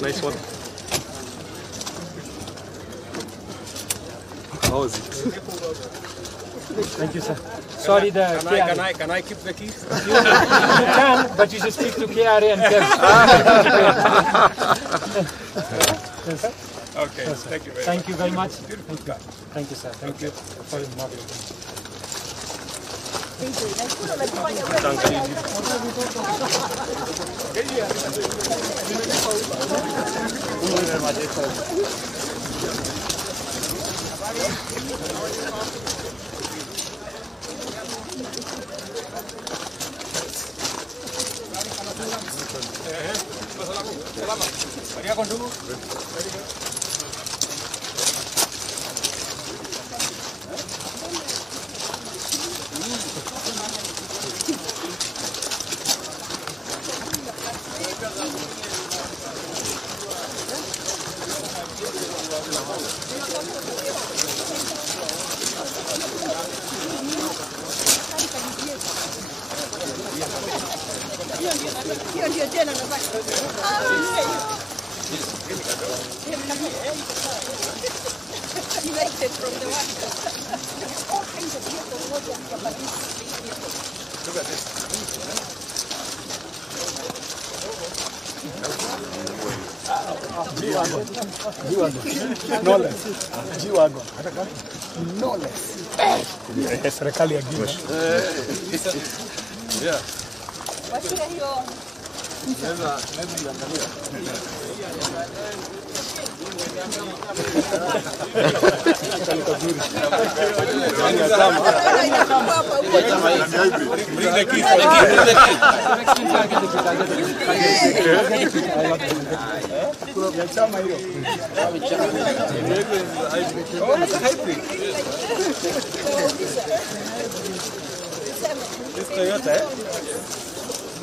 Nice one. How is it? Thank you, sir. Sorry, Can I keep the keys? You can, but you should speak to KRA and Kev. Okay, yes, thank you very much. Thank you very much. Beautiful car. Thank you, sir. Thank you for your marvelous. Maria con tú. Serikali ya Guinea. Yeah. It's Toyota, eh?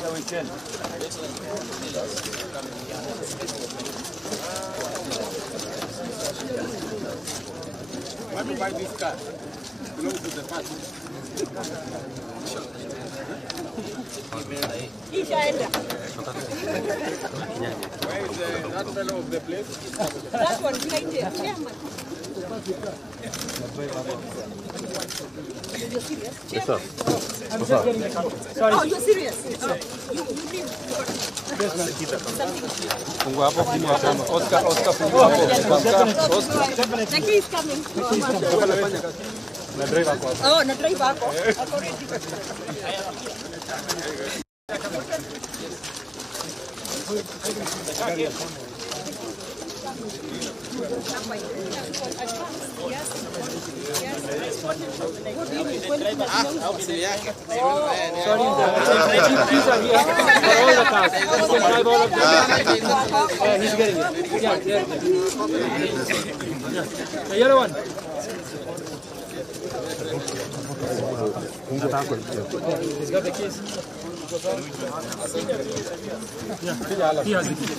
Yeah, we can. When you buy this car, belongs to the family. Where is that fellow of the place? That one, right there, chairman. You're serious? What's up? I'm just getting the car. Sorry. Oh, you're serious? You did The key is coming. Oh, na drive ako. He's getting it. Yeah. The yellow one. He's got the keys. Yeah, he has the keys.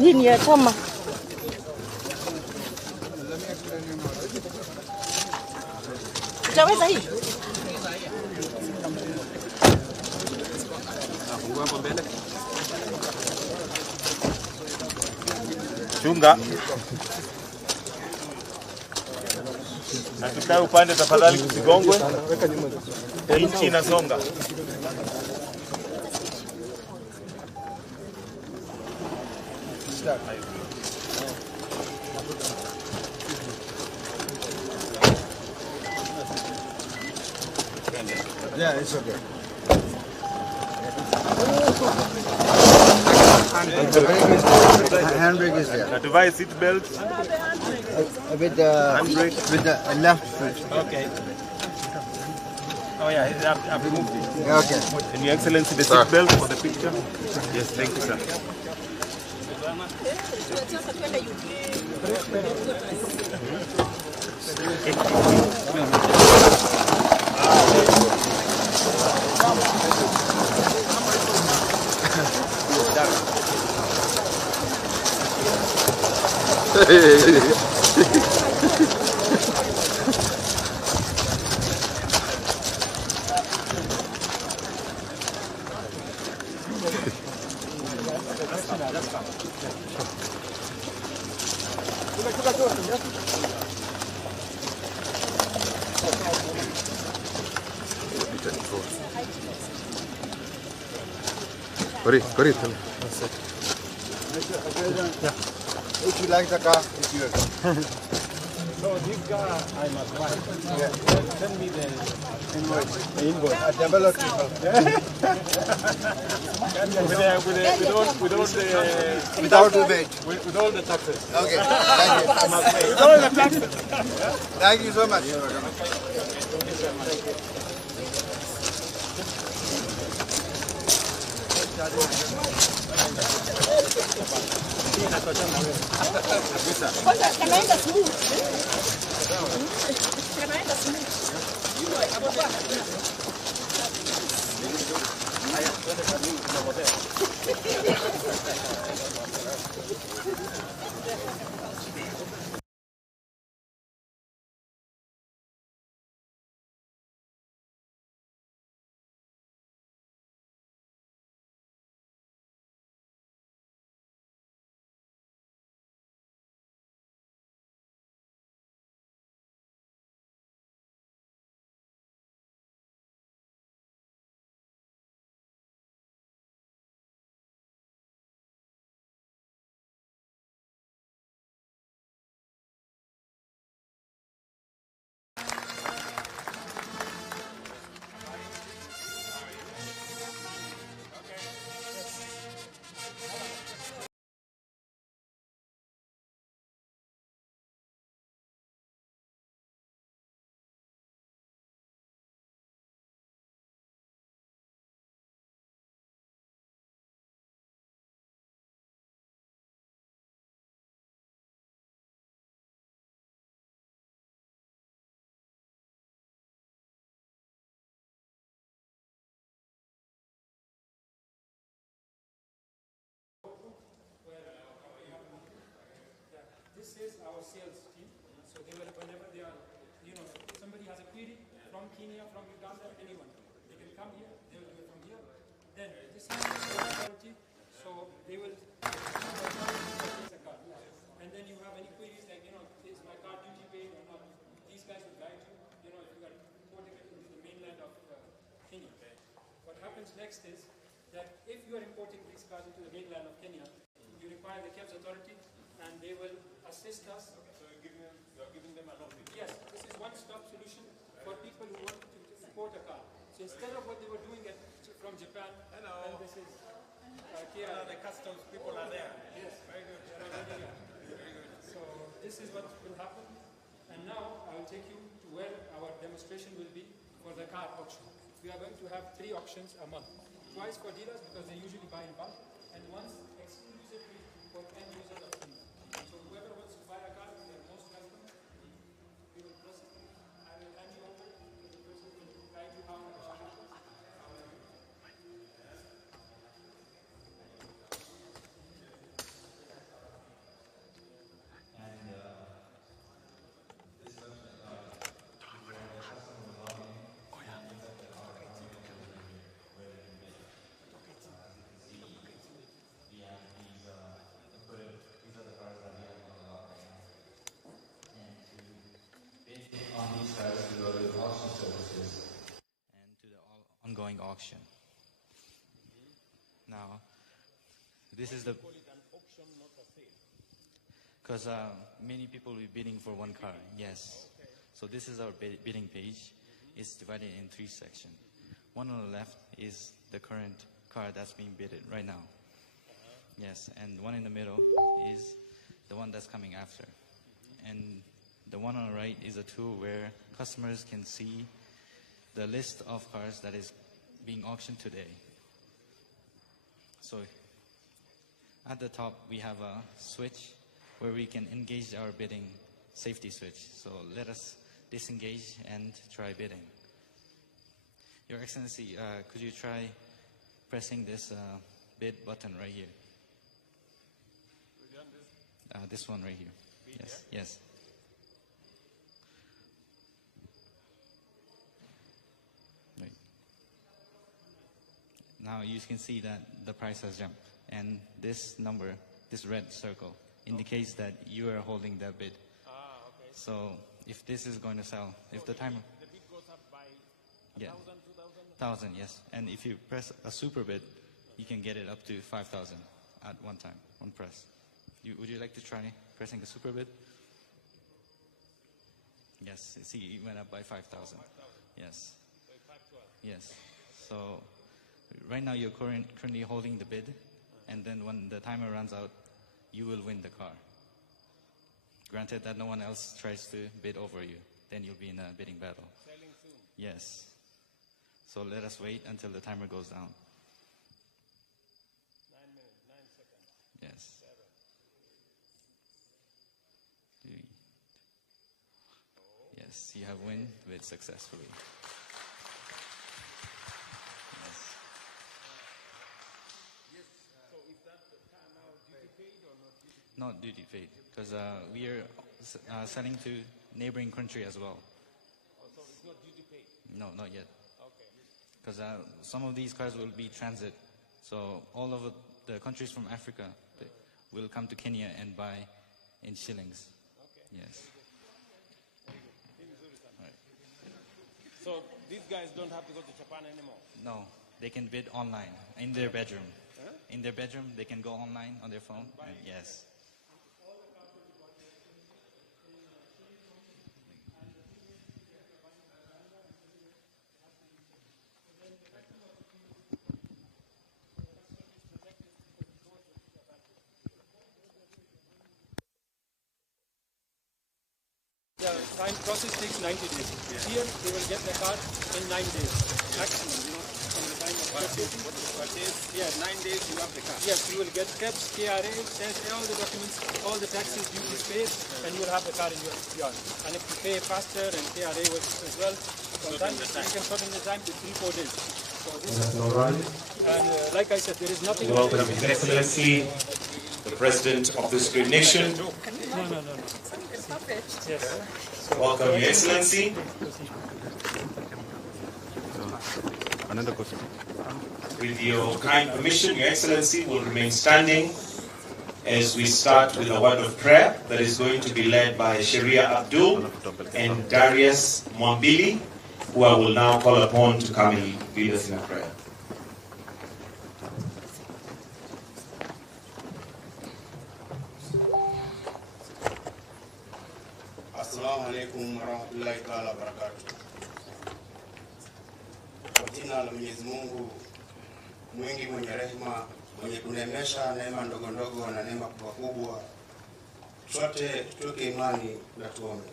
Hii ni ya chama. Utaweza hii? Chunga. Na tukae upande tafadhali kusigongwe. Inchi inasonga. Yeah, it's okay. Handbrake is there. Na tuvae seat belt. With the left foot. Okay. Oh yeah, I've removed it. Yeah, okay. And Your Excellency, the seat belt for the picture. Yes, thank you, sir. Correct. If you like the car, it's yours. So this car I must buy. Send me the invoice. The invoice. A developed people. Without rebate. With all the taxes. Okay. Thank you. With all the taxes. Thank you so much. This is our sales team. So they will, whenever they are, somebody has a query from Kenya, from Uganda, anyone, they can come here, they will do it from here. Then this is the authority, so they will purchase a car. And then you have any queries like, is my car duty paid or not? These guys will guide you, if you are importing it into the mainland of Kenya. What happens next is that if you are importing these cars into the mainland of Kenya, you require the KEBS authority and they will assist us. Okay, so you're giving them a notice? Yes, this is one-stop solution for people who want to import a car. So instead of what they were doing from Japan, and this is the customs people are there. Yes, very good. Very good. So this is what will happen. And now I will take you to where our demonstration will be for the car auction. We are going to have 3 auctions a month. Twice for dealers because they usually buy in bulk, and once exclusively for end users of Kenya. So whoever wants to buy a car, they are most welcome. We will process it. I will hand you over to the person who will guide you how the auction happens. Ongoing auction. Now, this is the because many people will be bidding for one car. Yes. So this is our bidding page. It's divided in 3 sections. One on the left is the current car that's being bidded right now. Yes, and one in the middle is the one that's coming after. And the one on the right is a tool where customers can see the list of cars that is being auctioned today. So at the top, we have a switch where we can engage our bidding safety switch. So let us disengage and try bidding. Your Excellency, could you try pressing this bid button right here? This one right here. Yes, yes. Right. Now you can see that the price has jumped. And this number, this red circle, indicates that you are holding that bid. Okay. So if this is going to sell, if the timer... The bid goes up by 1,000, 2,000? 1,000, yes. And if you press a super bid, you can get it up to 5,000 at one time, one press. Would you like to try pressing a super bid? Yes, see, it went up by 5,000. Yes. Yes. So right now you're currently holding the bid, and then when the timer runs out, you will win the car. Granted that no one else tries to bid over you, then you'll be in a bidding battle. Selling soon. Yes. So let us wait until the timer goes down. 9 minutes, 9 seconds. Yes. 7. 3. Yes, you have win bid successfully. Yes. So is that the car now duty paid or not duty paid? Not duty paid, because we are selling to neighboring country as well. Oh, so it's not duty paid? No, not yet. Okay. Because some of these cars will be transit. So all of the countries from Africa will come to Kenya and buy in shillings. Okay. Yes. Right. So these guys don't have to go to Japan anymore? No, they can bid online in their bedroom. Huh? In their bedroom, they can go online on their phone. And yes. The time process takes 90 days. Here, they will get the car in 9 days. Maximum, from the time of purchase. Yes, 9 days you have the car. Yes, you will get caps, KRA, all the documents, all the taxes, duties paid, and you will have the car in your yard. And if you pay faster and KRA works as well, sometimes you can shorten the time to 3-4 days. So this is, and like I said, there is nothing... Welcome, His Excellency, the President of this great nation. No. Yes. Welcome, Your Excellency. Another question. With your kind permission, Your Excellency will remain standing as we start with a word of prayer that is going to be led by Sharia Abdul and Darius Mwambili, who I will now call upon to come and lead us in a prayer. Assalamu alaikum warahmatullahi ta'ala wabarakatuh. Kwa jina la Mwenyezi Mungu mwingi mwenye rehema, mwenye kunemesha neema ndogo ndogo na neema kubwa kubwa, sote tuweke imani na tuombe.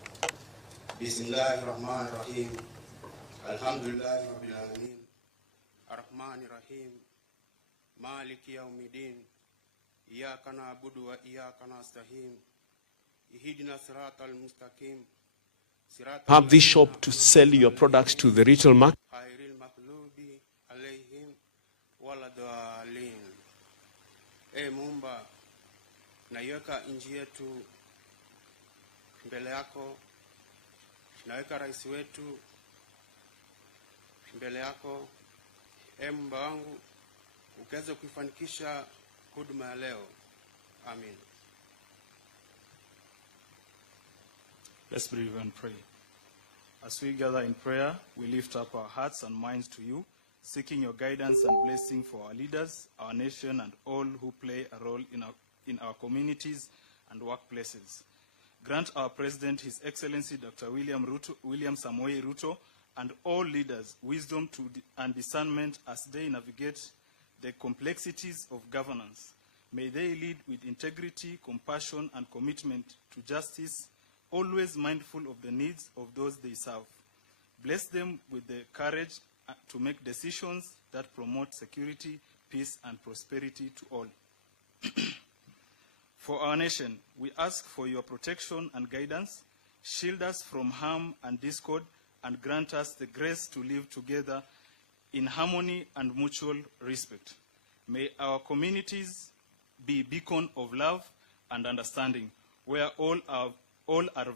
Bismillahirrahmanirrahim. Alhamdulillahi rabbil alamin. Arrahmanir rahim. Maliki yawmiddin. Iyyaka na'budu wa iyyaka nasta'in. Have this shop to sell your products to the retail market. Muumba, naiweka nchi yetu mbele yako, naweka rais wetu mbele yako. Muumba wangu, ukaweze kuifanikisha huduma ya leo. Amin. Let's breathe and pray. As we gather in prayer, we lift up our hearts and minds to you, seeking your guidance and blessing for our leaders, our nation, and all who play a role in our communities and workplaces. Grant our President, His Excellency Dr. William Samoei Ruto, and all leaders wisdom and discernment as they navigate the complexities of governance. May they lead with integrity, compassion, and commitment to justice, always mindful of the needs of those they serve. Bless them with the courage to make decisions that promote security, peace, and prosperity to all. For our nation, we ask for your protection and guidance. Shield us from harm and discord, and grant us the grace to live together in harmony and mutual respect. May our communities be a beacon of love and understanding, where all are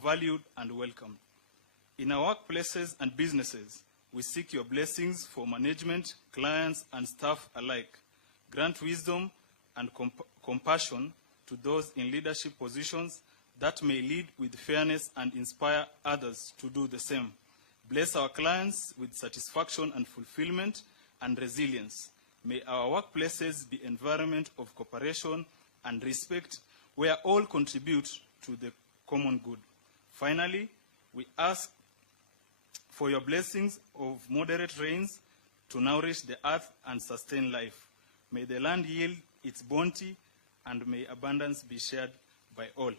valued and welcomed. In our workplaces and businesses, we seek your blessings for management, clients, and staff alike. Grant wisdom and compassion to those in leadership positions that may lead with fairness and inspire others to do the same. Bless our clients with satisfaction and fulfillment and resilience. May our workplaces be an environment of cooperation and respect where all contribute to the common good. Finally, we ask for your blessings of moderate rains to nourish the earth and sustain life. May the land yield its bounty, and may abundance be shared by all.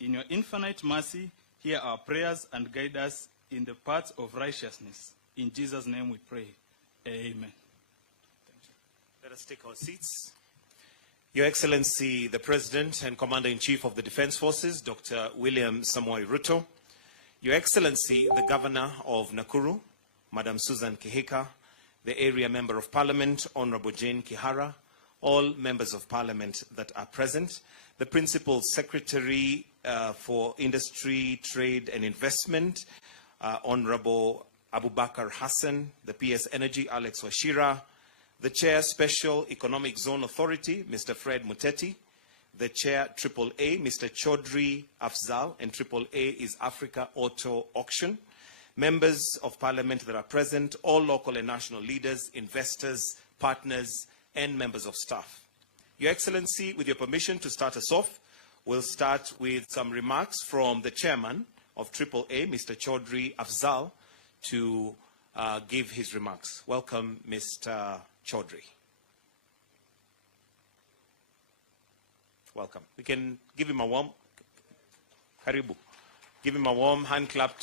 In your infinite mercy, hear our prayers and guide us in the paths of righteousness. In Jesus' name we pray. Amen. Thank you. Let us take our seats. Your Excellency, the President and Commander-in-Chief of the Defense Forces, Dr. William Samoei Ruto, Your Excellency, the Governor of Nakuru, Madam Susan Kihika, the Area Member of Parliament, Honorable Jane Kihara, all members of Parliament that are present, the Principal Secretary for Industry, Trade and Investment, Honorable Abubakar Hassan, the PS Energy, Alex Washira, the Chair, Special Economic Zone Authority, Mr. Fred Muteti, the Chair, AAA, Mr. Chaudhry Afzal, and AAA is Africa Auto Auction, members of Parliament that are present, all local and national leaders, investors, partners, and members of staff. Your Excellency, with your permission to start us off, we'll start with some remarks from the Chairman of AAA, Mr. Chaudhry Afzal, to give his remarks. Welcome, Mr. Chaudhry. Welcome. We can give him a warm, karibu. Give him a warm hand clap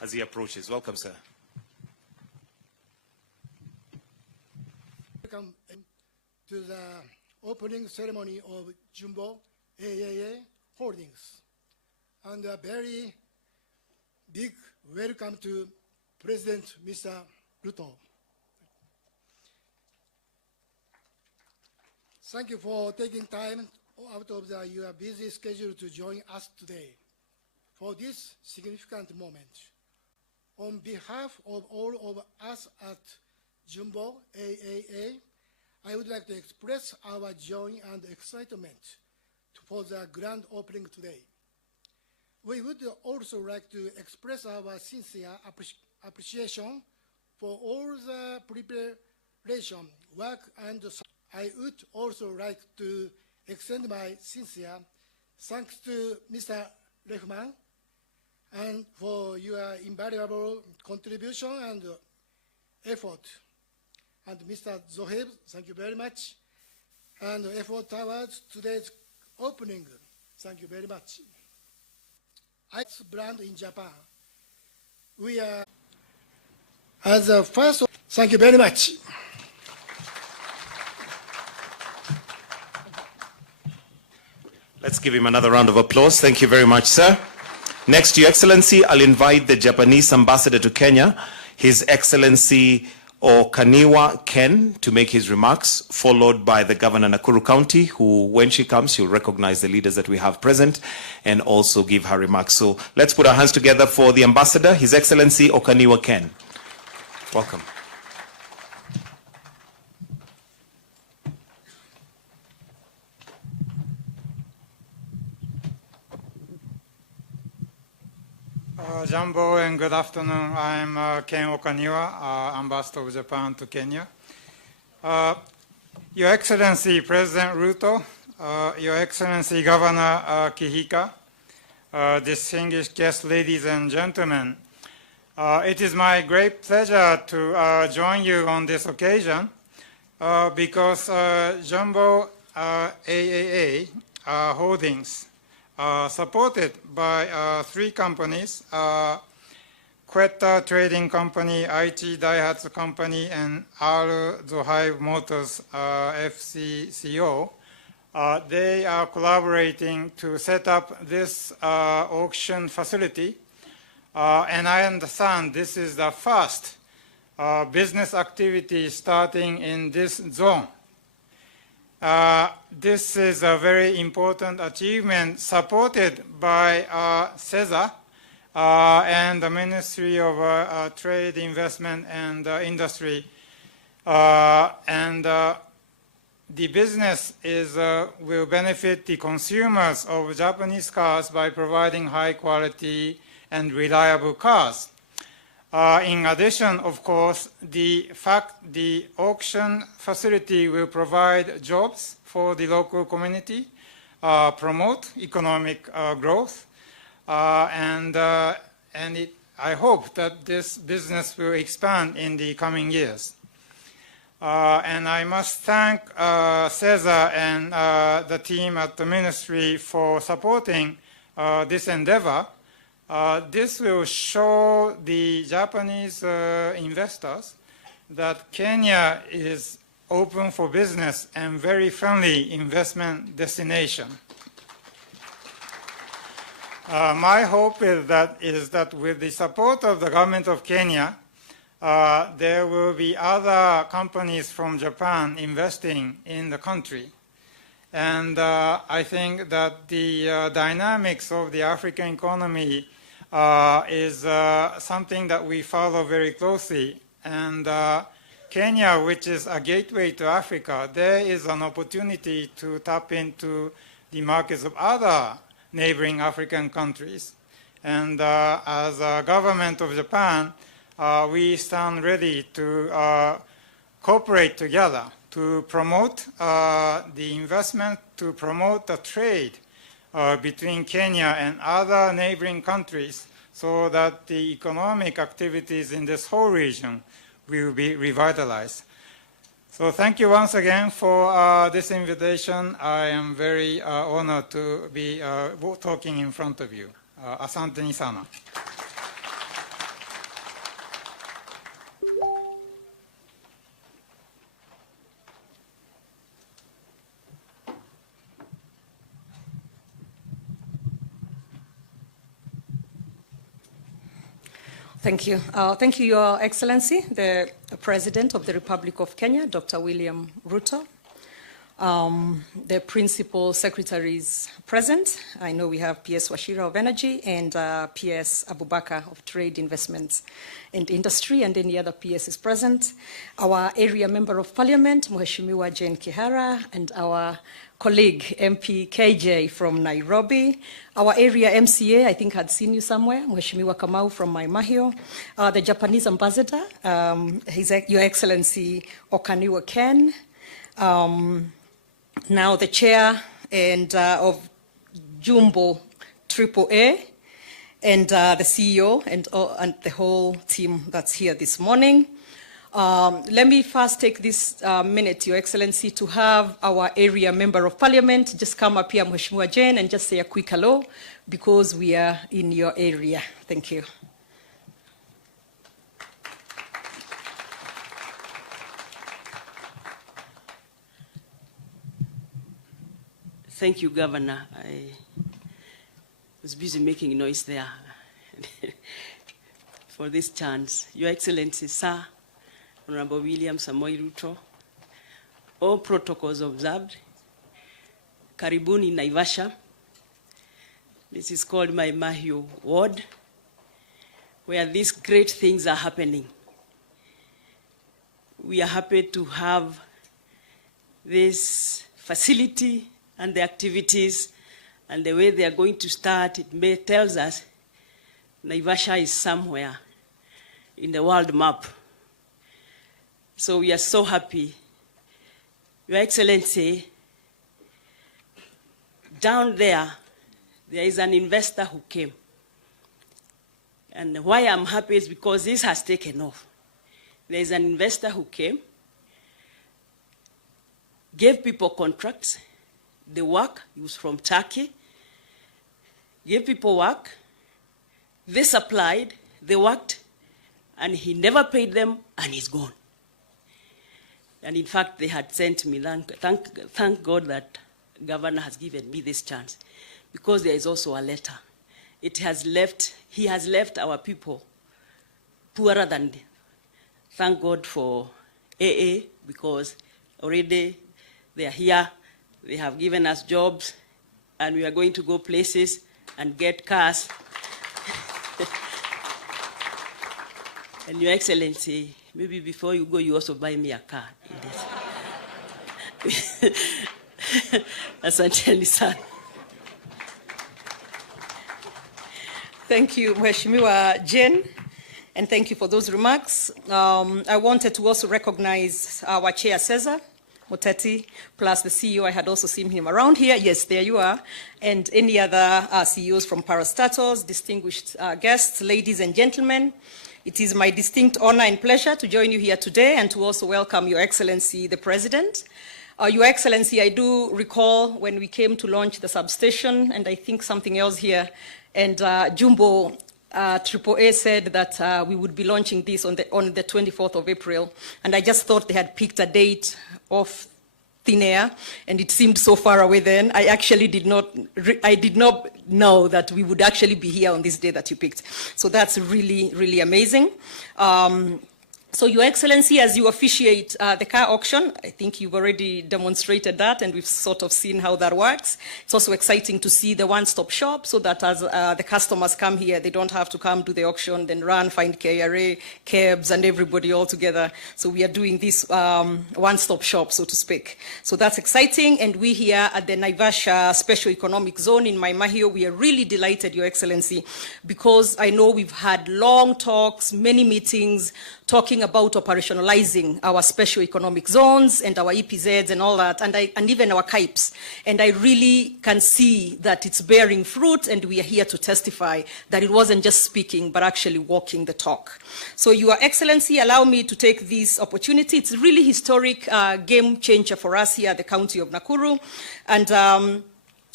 as he approaches. Welcome, sir. Welcome to the opening ceremony of Jumbo AAA Holdings. And a very big welcome to President Mr. Ruto. Thank you for taking time out of your busy schedule to join us today for this significant moment. On behalf of all of us at Jumbo AAA, I would like to express our joy and excitement for the grand opening today. We would also like to express our sincere appreciation for all the preparation, work, and I would also like to extend my sincere thanks to Mr. Rehman and for your invaluable contribution and effort. And Mr. Zoheb, thank you very much. And effort towards today's opening, thank you very much. Ice brand in Japan. We are, as a first, thank you very much. Let's give him another round of applause. Thank you very much, sir. Next, Your Excellency, I'll invite the Japanese ambassador to Kenya, His Excellency Okaniwa Ken, to make his remarks, followed by the Governor Nakuru County, who, when she comes, she'll recognize the leaders that we have present and also give her remarks. So let's put our hands together for the ambassador, His Excellency Okaniwa Ken. Welcome. Jumbo and good afternoon. I'm Ken Okaniwa, Ambassador of Japan to Kenya. Your Excellency President Ruto, Your Excellency Governor Kihika, distinguished guests, ladies and gentlemen, it is my great pleasure to join you on this occasion because Jumbo AAA Holdings, supported by three companies, Quetta Trading Company, IT Daihatsu Company, and R. Zohai Motors FCCO. They are collaborating to set up this auction facility. And I understand this is the first business activity starting in this zone. This is a very important achievement supported by CESA and the Ministry of Trade, Investment, and Industry. The business will benefit the consumers of Japanese cars by providing high quality and reliable cars. In addition, of course, the auction facility will provide jobs for the local community, promote economic growth, and I hope that this business will expand in the coming years. And I must thank CESA and the team at the ministry for supporting this endeavor. This will show the Japanese investors that Kenya is open for business and very friendly investment destination. My hope is that with the support of the government of Kenya, there will be other companies from Japan investing in the country. And I think that the dynamics of the African economy is something that we follow very closely. And Kenya, which is a gateway to Africa, there is an opportunity to tap into the markets of other neighboring African countries. And as a government of Japan, we stand ready to cooperate together to promote the investment, to promote the trade between Kenya and other neighboring countries so that the economic activities in this whole region will be revitalized. So thank you once again for this invitation. I am very honored to be talking in front of you. Asante ni sana. Thank you. Thank you, Your Excellency, the President of the Republic of Kenya, Dr. William Ruto. The Principal Secretaries present. I know we have PS Washira of Energy and PS Abubakar of Trade, Investments and Industry, and any other PS is present. Our area Member of Parliament, Mheshimiwa Jane Kihara, and our colleague MP KJ from Nairobi. Our area MCA, I think I'd seen you somewhere, Mheshimiwa Kamau from Mai Mahiu. The Japanese ambassador, Your Excellency Okaniwa Ken. Now the chair and of Jumbo AAA, and the CEO and the whole team that's here this morning. Let me first take this minute, Your Excellency, to have our area Member of Parliament just come up here, Mheshimiwa Jane, and just say a quick hello, because we are in your area. Thank you. Thank you, Governor. I was busy making noise there for this chance. Your Excellency, Sir, Honorable William Samoei Ruto, all protocols observed. Karibuni Naivasha. This is called my Mahiu ward, where these great things are happening. We are happy to have this facility and the activities and the way they are going to start. It tells us Naivasha is somewhere in the world map. So we are so happy. Your Excellency, down there is an investor who came. And why I'm happy is because this has taken off. There is an investor who came, gave people contracts. The work, he was from Turkey, gave people work, they supplied, they worked, and he never paid them, and he's gone. And in fact, they had sent me, thank God that governor has given me this chance, because there is also a letter. He has left our people poorer than, thank God for AA, because already they are here, they have given us jobs, and we are going to go places and get cars. And Your Excellency, maybe before you go, you also buy me a car. Asanteni sana. Thank you, Mheshimiwa Jane, and thank you for those remarks. I wanted to also recognize our Chair, Cesar Muteti, plus the CEO. I had also seen him around here. Yes, there you are. And any other CEOs from parastatals, distinguished guests, ladies and gentlemen. It is my distinct honor and pleasure to join you here today and to also welcome Your Excellency, the President. Your Excellency, I do recall when we came to launch the substation, and I think something else here, and Jumbo AAA said that we would be launching this on the 24th of April, and I just thought they had picked a date off thin air, and it seemed so far away then. I actually did not know that we would actually be here on this day that you picked. So that's really, really amazing. So Your Excellency, as you officiate the car auction, I think you've already demonstrated that, and we've sort of seen how that works. It's also exciting to see the one-stop shop, so that as the customers come here, they don't have to come to the auction, then run, find KRA, cabs, and everybody all together. So we are doing this one-stop shop, so to speak. So that's exciting, and we here at the Naivasha Special Economic Zone in Maimahio, we are really delighted, Your Excellency, because I know we've had long talks, many meetings, talking about operationalizing our special economic zones and our EPZs and all that, and even our CAIPs. And I really can see that it's bearing fruit, and we are here to testify that it wasn't just speaking, but actually walking the talk. So Your Excellency, allow me to take this opportunity. It's a really historic game changer for us here at the County of Nakuru. And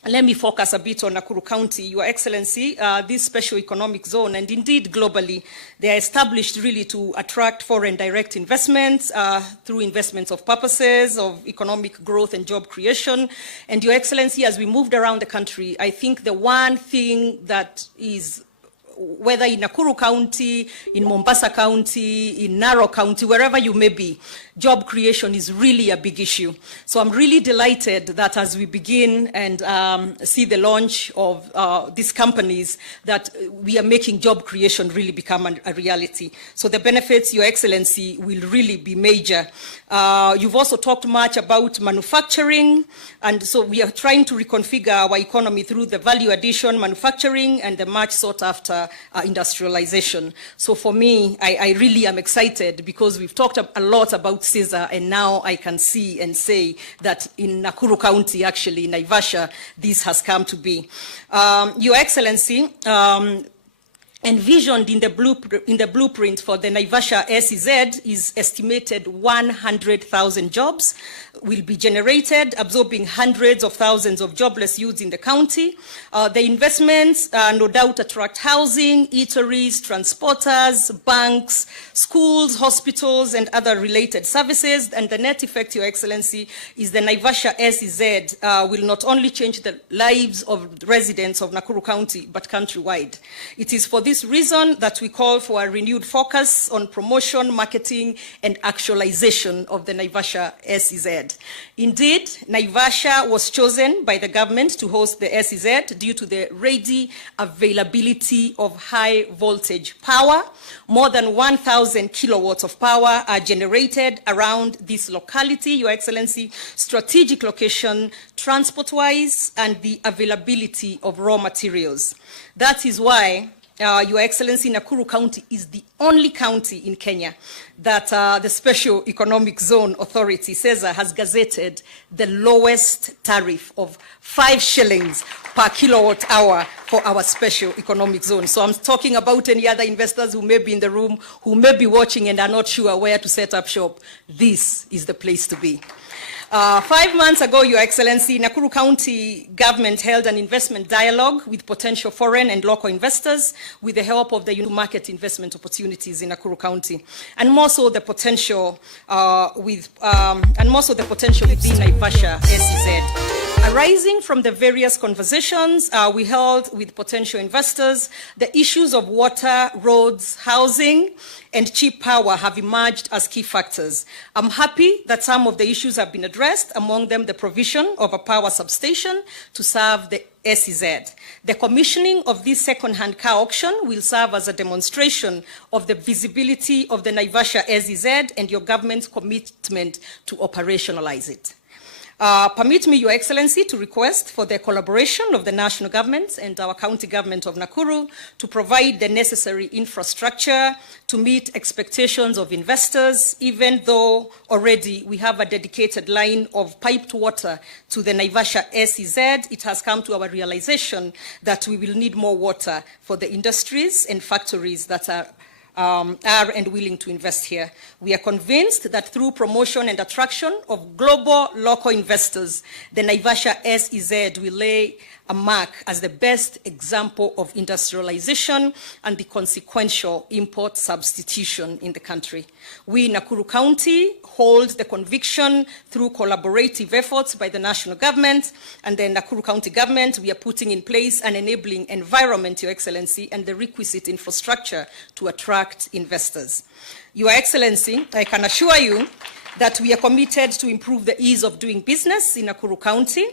let me focus a bit on Nakuru County. Your Excellency, this special economic zone, and indeed globally, they are established really to attract foreign direct investments through investments of purposes, of economic growth and job creation. And Your Excellency, as we moved around the country, I think the one thing that is, whether in Nakuru County, in Mombasa County, in Narok County, wherever you may be, job creation is really a big issue. So I'm really delighted that as we begin and see the launch of these companies, that we are making job creation really become a reality. So the benefits, Your Excellency, will really be major. You've also talked much about manufacturing, and so we are trying to reconfigure our economy through the value addition, manufacturing, and the much sought after industrialization. So for me, I really am excited because we've talked a lot about CESA, and now I can see and say that in Nakuru County, actually, Naivasha, this has come to be. Your Excellency, envisioned in the blueprint for the Naivasha SEZ is estimated 100,000 jobs will be generated, absorbing hundreds of thousands of jobless youths in the county. The investments no doubt attract housing, eateries, transporters, banks, schools, hospitals, and other related services. And the net effect, Your Excellency, is the Naivasha SEZ will not only change the lives of residents of Nakuru County, but countrywide. It is for this reason that we call for a renewed focus on promotion, marketing, and actualization of the Naivasha SEZ. Indeed, Naivasha was chosen by the government to host the SEZ due to the ready availability of high voltage power. More than 1,000 kilowatts of power are generated around this locality, Your Excellency, strategic location, transport-wise, and the availability of raw materials. That is why Your Excellency, Nakuru County is the only county in Kenya that the Special Economic Zone Authority, CESA, has gazetted the lowest tariff of 5 shillings per kilowatt hour for our Special Economic Zone. So I'm talking about any other investors who may be in the room, who may be watching and are not sure where to set up shop. This is the place to be. 5 months ago, Your Excellency, Nakuru County government held an investment dialogue with potential foreign and local investors with the help of the market investment opportunities in Nakuru County, and more so the potential within Naivasha SEZ. Arising from the various conversations we held with potential investors, the issues of water, roads, housing, and cheap power have emerged as key factors. I'm happy that some of the issues have been addressed, among them the provision of a power substation to serve the SEZ. The commissioning of this second-hand car auction will serve as a demonstration of the visibility of the Naivasha SEZ and your government's commitment to operationalize it. Permit me, Your Excellency, to request for the collaboration of the national government and our county government of Nakuru to provide the necessary infrastructure to meet expectations of investors, even though already we have a dedicated line of piped water to the Naivasha SEZ. It has come to our realization that we will need more water for the industries and factories that are and willing to invest here. We are convinced that through promotion and attraction of global local investors, the Naivasha SEZ will lay a mark as the best example of industrialization and the consequential import substitution in the country. We, Nakuru County, hold the conviction through collaborative efforts by the national government and the Nakuru County government. We are putting in place an enabling environment, Your Excellency, and the requisite infrastructure to attract investors. Your Excellency, I can assure you that we are committed to improve the ease of doing business in Nakuru County.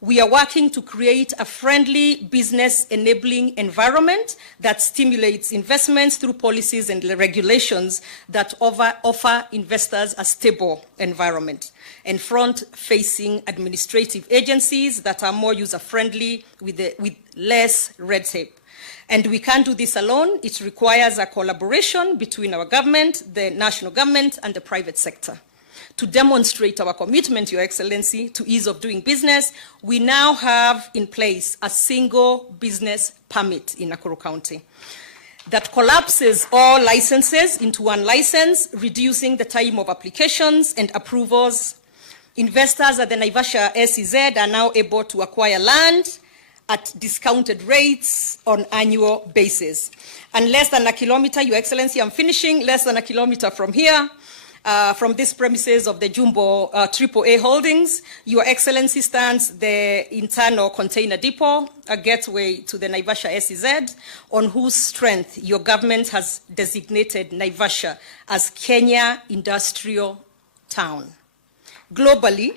We are working to create a friendly business enabling environment that stimulates investments through policies and regulations that offer investors a stable environment, and front-facing administrative agencies that are more user-friendly with less red tape. And we can't do this alone. It requires a collaboration between our government, the national government, and the private sector. To demonstrate our commitment, Your Excellency, to ease of doing business, we now have in place a single business permit in Nakuru County that collapses all licenses into one license, reducing the time of applications and approvals. Investors at the Naivasha SEZ are now able to acquire land at discounted rates on annual basis. And less than a kilometer, Your Excellency, I'm finishing, less than a kilometer from here, from these premises of the Jumbo AAA Holdings, Your Excellency, stands the internal container depot, a gateway to the Naivasha SEZ, on whose strength your government has designated Naivasha as Kenya Industrial Town. Globally,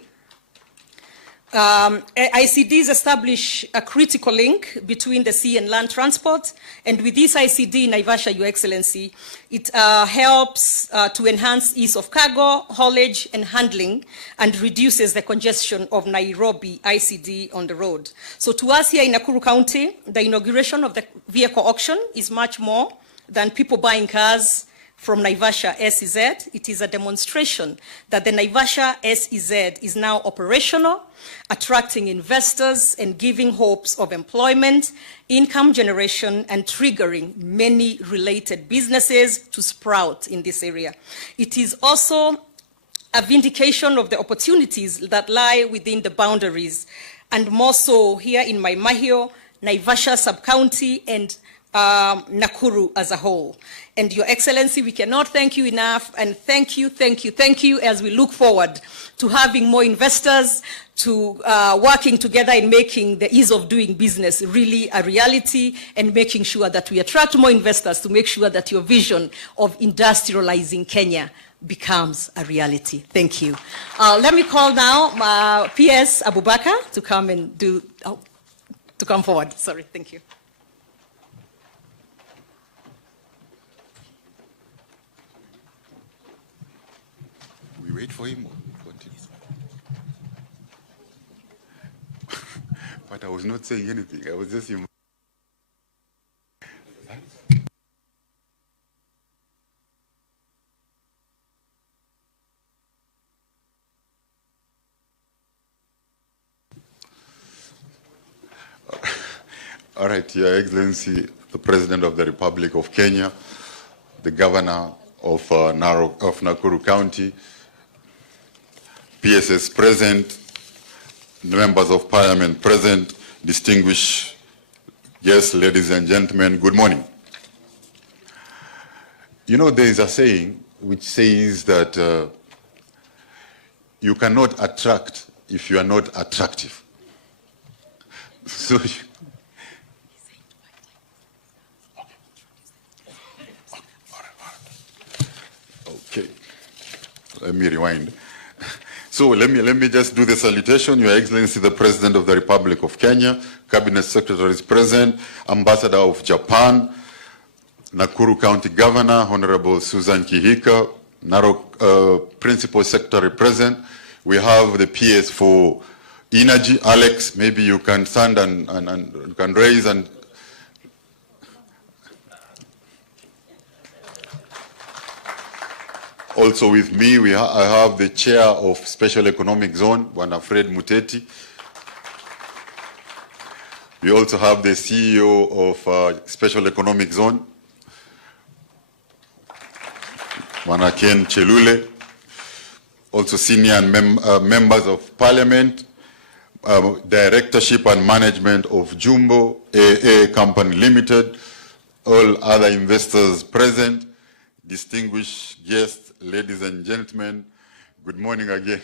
ICDs establish a critical link between the sea and land transport, and with this ICD, Naivasha, Your Excellency, it helps to enhance ease of cargo, haulage, and handling, and reduces the congestion of Nairobi ICD on the road. So to us here in Nakuru County, the inauguration of the vehicle auction is much more than people buying cars from Naivasha SEZ. It is a demonstration that the Naivasha SEZ is now operational, attracting investors and giving hopes of employment, income generation, and triggering many related businesses to sprout in this area. It is also a vindication of the opportunities that lie within the boundaries, and more so here in my Mahio, Naivasha sub-county, and Nakuru as a whole. And Your Excellency, we cannot thank you enough, and thank you as we look forward to having more investors, to working together in making the ease of doing business really a reality, and making sure that we attract more investors to make sure that your vision of industrializing Kenya becomes a reality. Thank you. Let me call now PS Abubakar to come and to come forward. Sorry, thank you. Wait for him. Continue. But I was not saying anything. I was just. All right, Your Excellency, the President of the Republic of Kenya, the Governor of Nakuru County, PSS present, members of parliament present, distinguished guests, ladies and gentlemen, good morning. You know, there is a saying which says that you cannot attract if you are not attractive. So, okay, let me rewind. So let me just do the salutation. Your Excellency, the President of the Republic of Kenya, Cabinet Secretaries present, Ambassador of Japan, Nakuru County Governor, Honorable Susan Kihika, Narok Principal Secretary present. We have the PS for Energy, Alex. Maybe you can stand and can raise and. Also with me, I have the Chair of Special Economic Zone, Bwana Fred Muteti. We also have the CEO of Special Economic Zone, Bwana Ken Chelule. Also senior members of Parliament, Directorship and Management of Jumbo AA Company Limited, all other investors present, distinguished guests, ladies and gentlemen, good morning again.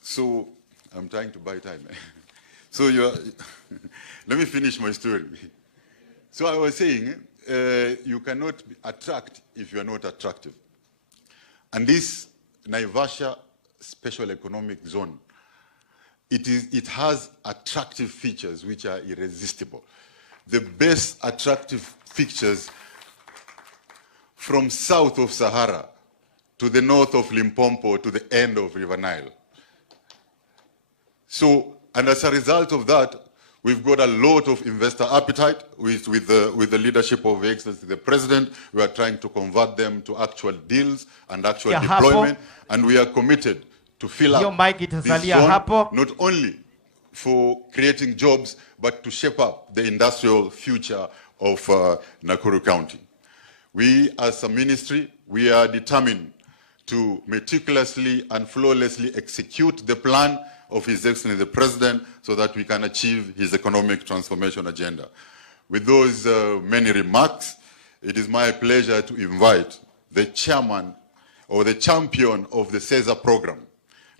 So, I'm trying to buy time. So, let me finish my story. So, I was saying, you cannot attract if you are not attractive. And this Naivasha Special Economic Zone, it has attractive features which are irresistible. The best attractive features from south of Sahara to the north of Limpopo to the end of River Nile. So, and as a result of that, we've got a lot of investor appetite with the leadership of Excellency the President. We are trying to convert them to actual deals and actual deployment, and we are committed to fill up this zone, not only for creating jobs, but to shape up the industrial future of Nakuru County. We, as a ministry, we are determined to meticulously and flawlessly execute the plan of His Excellency the President so that we can achieve his economic transformation agenda. With those many remarks, it is my pleasure to invite the chairman or the champion of the CESA program,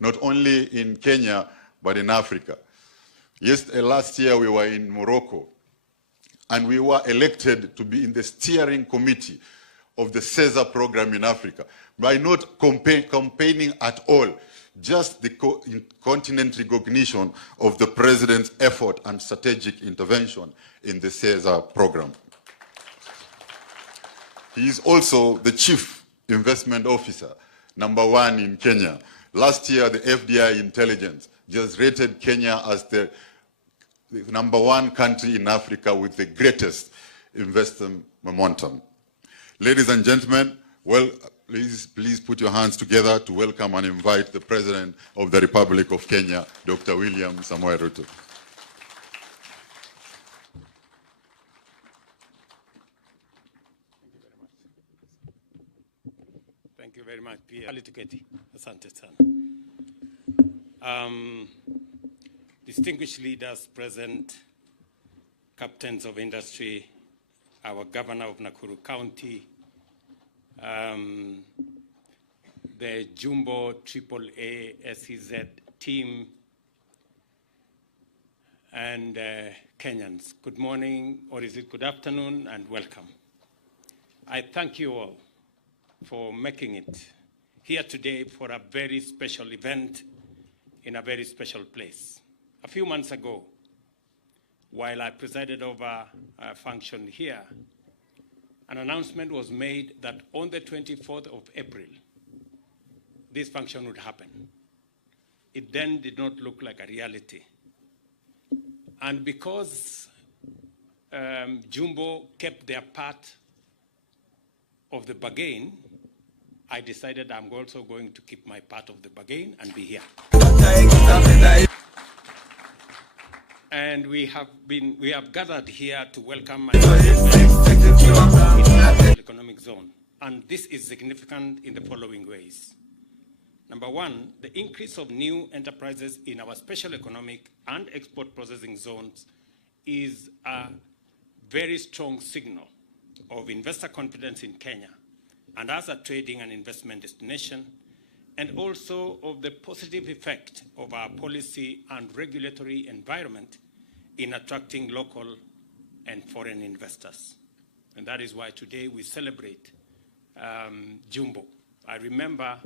not only in Kenya, but in Africa. Yes, last year we were in Morocco, and we were elected to be in the steering committee of the CESA program in Africa by not campaigning at all, just the continent recognition of the President's effort and strategic intervention in the CESA program. He is also the Chief Investment Officer, #1 in Kenya. Last year, the FDI Intelligence just rated Kenya as the #1 country in Africa with the greatest investment momentum. Ladies and gentlemen, well, please put your hands together to welcome and invite the President of the Republic of Kenya, Dr. William Samoei Ruto. Thank you very much, Pierre. Asante sana. Distinguished leaders present, captains of industry, our governor of Nakuru County, the Jumbo AAA SEZ team, and Kenyans. Good morning, or is it good afternoon, and welcome. I thank you all for making it here today for a very special event in a very special place. A few months ago, while I presided over a function here, an announcement was made that on the 24th of April, this function would happen. It then did not look like a reality. And because Jumbo kept their part of the bargain, I decided I'm also going to keep my part of the bargain and be here. And we have gathered here to welcome my economic zone. And this is significant in the following ways. Number one, the increase of new enterprises in our special economic and export processing zones is a very strong signal of investor confidence in Kenya and as a trading and investment destination, and also of the positive effect of our policy and regulatory environment in attracting local and foreign investors. And that is why today we celebrate Jumbo. I remember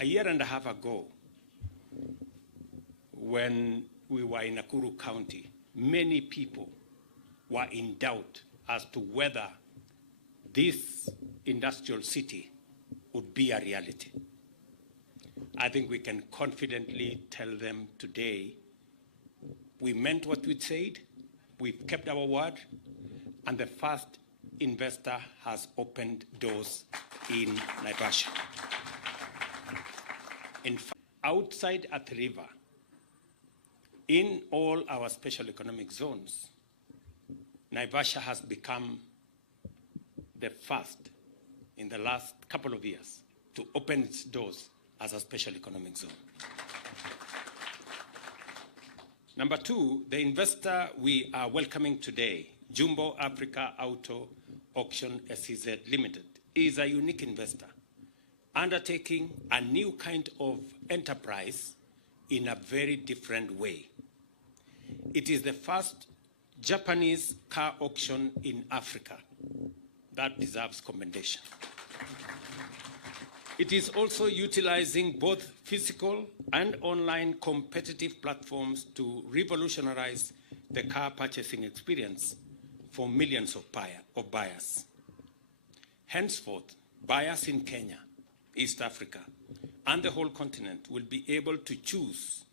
a year and a half ago, when we were in Nakuru County, many people were in doubt as to whether this industrial city would be a reality. I think we can confidently tell them today we meant what we said, we've kept our word, and the first investor has opened doors in Naivasha. In fact, outside at the river, in all our special economic zones, Naivasha has become the first in the last couple of years to open its doors as a special economic zone. Number two, the investor we are welcoming today, Jumbo Africa Auto Auction SEZ Limited, is a unique investor undertaking a new kind of enterprise in a very different way. It is the first Japanese car auction in Africa. That deserves commendation. It is also utilizing both physical and online competitive platforms to revolutionize the car purchasing experience for millions of buyers. Henceforth, buyers in Kenya, East Africa, and the whole continent will be able to choose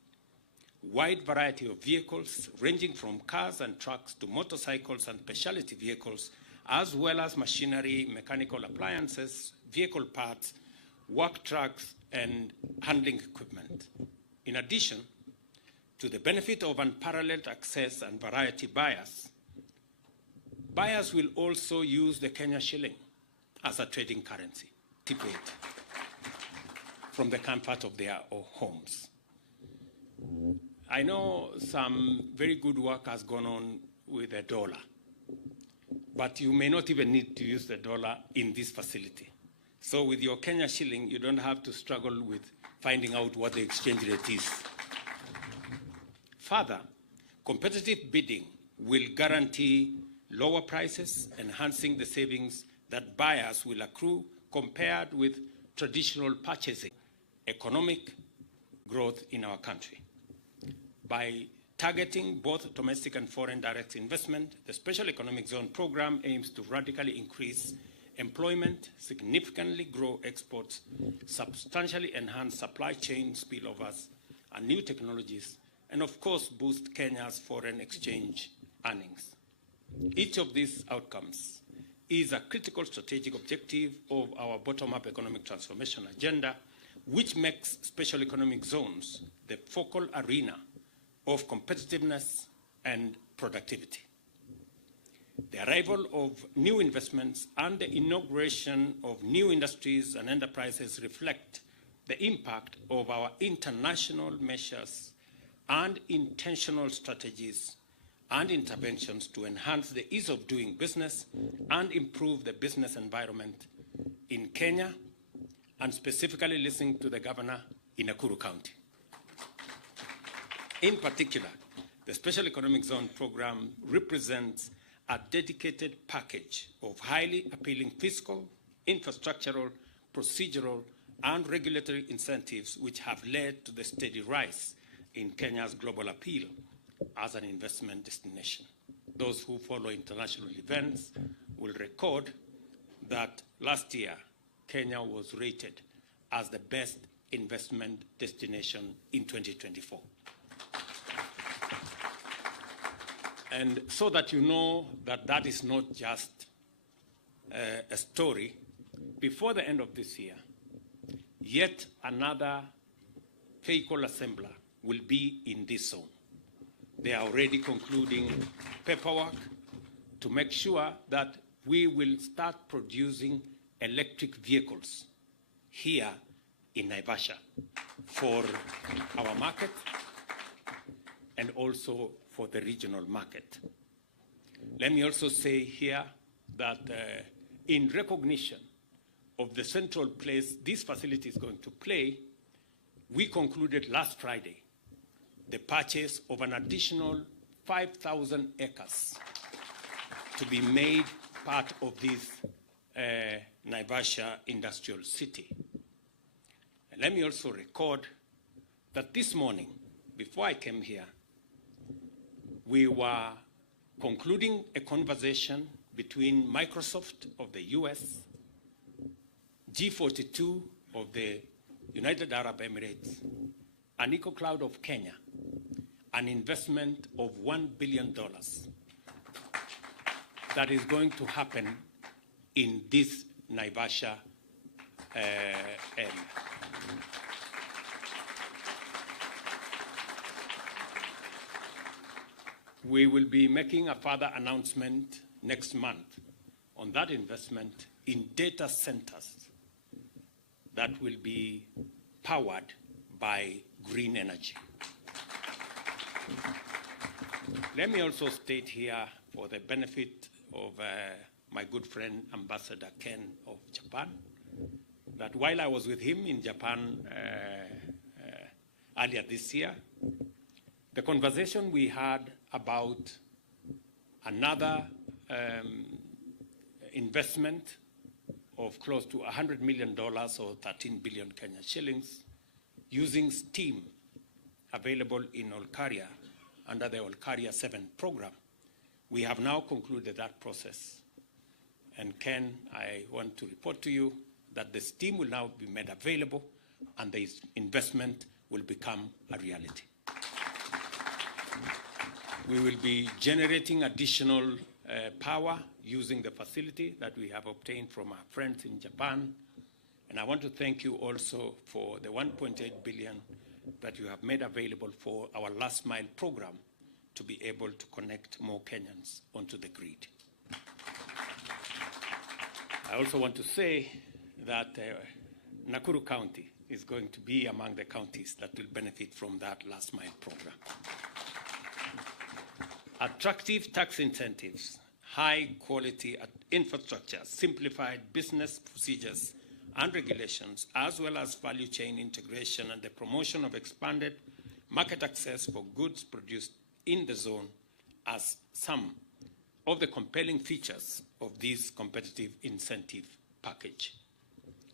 a wide variety of vehicles ranging from cars and trucks to motorcycles and specialty vehicles, as well as machinery, mechanical appliances, vehicle parts, work trucks, and handling equipment. In addition to the benefit of unparalleled access and variety, buyers will also use the Kenya shilling as a trading currency, tip rate, from the comfort of their homes. I know some very good work has gone on with the dollar, but you may not even need to use the dollar in this facility. So with your Kenya shilling, you don't have to struggle with finding out what the exchange rate is. Further, competitive bidding will guarantee lower prices, enhancing the savings that buyers will accrue compared with traditional purchasing. Economic growth in our country. By targeting both domestic and foreign direct investment, the Special Economic Zone program aims to radically increase employment, significantly grow exports, substantially enhance supply chain spillovers and new technologies, and of course boost Kenya's foreign exchange earnings. Each of these outcomes is a critical strategic objective of our bottom-up economic transformation agenda, which makes special economic zones the focal arena of competitiveness and productivity. The arrival of new investments and the inauguration of new industries and enterprises reflect the impact of our international measures and intentional strategies and interventions to enhance the ease of doing business and improve the business environment in Kenya, and specifically listening to the governor in Nakuru County. In particular, the Special Economic Zone program represents a dedicated package of highly appealing fiscal, infrastructural, procedural, and regulatory incentives which have led to the steady rise in Kenya's global appeal as an investment destination. Those who follow international events will record that last year, Kenya was rated as the best investment destination in 2024. And so that you know that that is not just a story, before the end of this year, yet another vehicle assembler will be in this zone. They are already concluding paperwork to make sure that we will start producing electric vehicles here in Naivasha for our market and also for the regional market. Let me also say here that in recognition of the central place this facility is going to play, we concluded last Friday the purchase of an additional 5,000 acres to be made part of this Naivasha industrial city. And let me also record that this morning, before I came here, we were concluding a conversation between Microsoft of the US, G42 of the United Arab Emirates, and EcoCloud of Kenya, an investment of $1 billion that is going to happen in this Naivasha area. We will be making a further announcement next month on that investment in data centers that will be powered by green energy. Let me also state here, for the benefit of my good friend Ambassador Ken of Japan, that while I was with him in Japan earlier this year, the conversation we had about another investment of close to $100 million or 13 billion Kenyan shillings using steam available in Olkaria under the Olkaria 7 program. We have now concluded that process. And Ken, I want to report to you that the steam will now be made available and the investment will become a reality. We will be generating additional power using the facility that we have obtained from our friends in Japan. And I want to thank you also for the 1.8 billion that you have made available for our last mile program to be able to connect more Kenyans onto the grid. I also want to say that Nakuru County is going to be among the counties that will benefit from that last mile program. Attractive tax incentives, high quality infrastructure, simplified business procedures and regulations, as well as value chain integration and the promotion of expanded market access for goods produced in the zone as some of the compelling features of this competitive incentive package.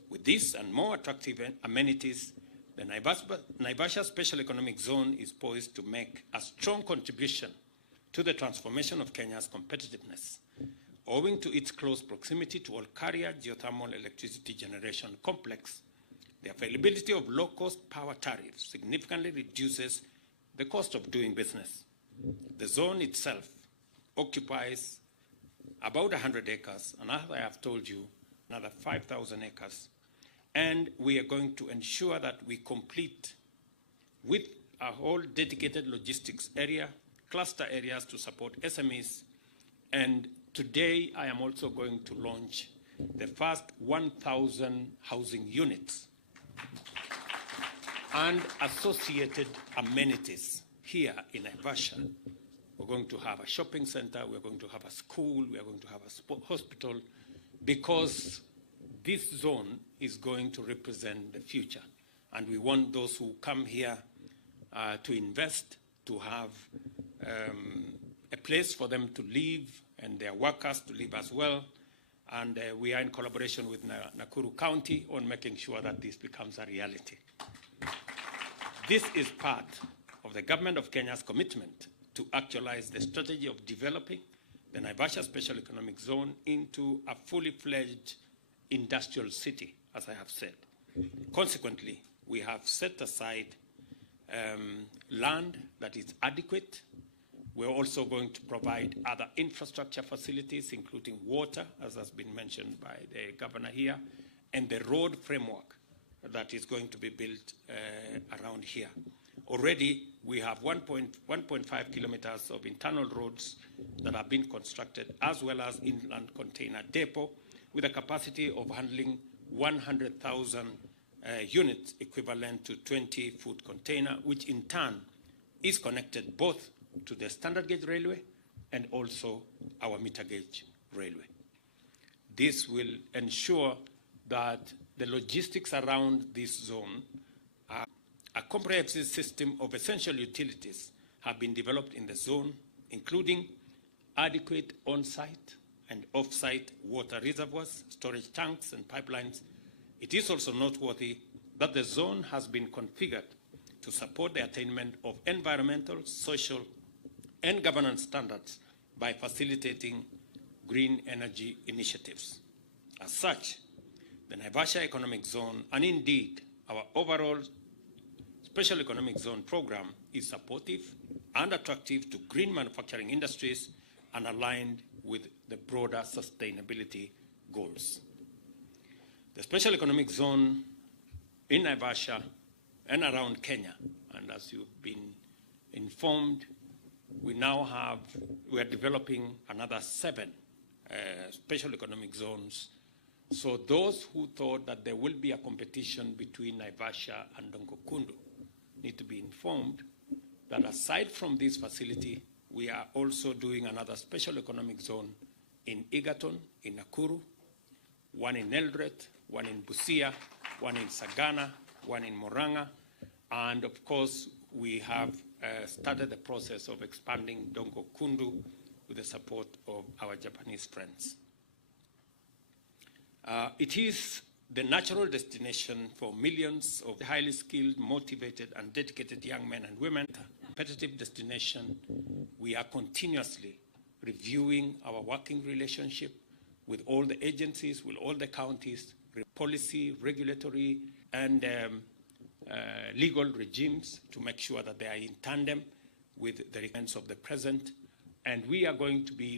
With this and more attractive amenities, the Naivasha Special Economic Zone is poised to make a strong contribution to the transformation of Kenya's competitiveness, owing to its close proximity to Olkaria geothermal electricity generation complex. The availability of low-cost power tariffs significantly reduces the cost of doing business. The zone itself occupies about 100 acres, and as I have told you, another 5,000 acres. And we are going to ensure that we complete with a whole dedicated logistics area, cluster areas to support SMEs. And today I am also going to launch the first 1,000 housing units and associated amenities here in Naivasha. We're going to have a shopping center, we're going to have a school, we're going to have a hospital, because this zone is going to represent the future. And we want those who come here to invest to have a place for them to live and their workers to live as well. And we are in collaboration with Nakuru County on making sure that this becomes a reality. This is part of the Government of Kenya's commitment to actualize the strategy of developing the Naivasha Special Economic Zone into a fully fledged industrial city, as I have said. Consequently, we have set aside land that is adequate. We're also going to provide other infrastructure facilities, including water, as has been mentioned by the governor here, and the road framework that is going to be built around here. Already, we have 1.5 kilometers of internal roads that have been constructed, as well as inland container depot with a capacity of handling 100,000 unit equivalent to 20 food container, which in turn is connected both to the standard gauge railway and also our meter gauge railway. This will ensure that the logistics around this zone are a comprehensive system of essential utilities have been developed in the zone, including adequate on-site and off-site water reservoirs, storage tanks, and pipelines. It is also noteworthy that the zone has been configured to support the attainment of environmental, social, and governance standards by facilitating green energy initiatives. As such, the Naivasha Economic Zone, and indeed our overall Special Economic Zone program, is supportive and attractive to green manufacturing industries and aligned with the broader sustainability goals. The Special Economic Zone in Naivasha and around Kenya, and as you've been informed, we are developing another 7 special economic zones. So those who thought that there will be a competition between Naivasha and Dongokundu need to be informed that aside from this facility, we are also doing another special economic zone in Egerton, in Nakuru, one in Eldoret, one in Busia, one in Sagana, one in Murang'a, and of course we have started the process of expanding Dongokundu with the support of our Japanese friends. It is the natural destination for millions of highly skilled, motivated, and dedicated young men and women. Competitive destination, we are continuously reviewing our working relationship with all the agencies, with all the counties, policy, regulatory, and legal regimes to make sure that they are in tandem with the requirements of the present. And we are going to be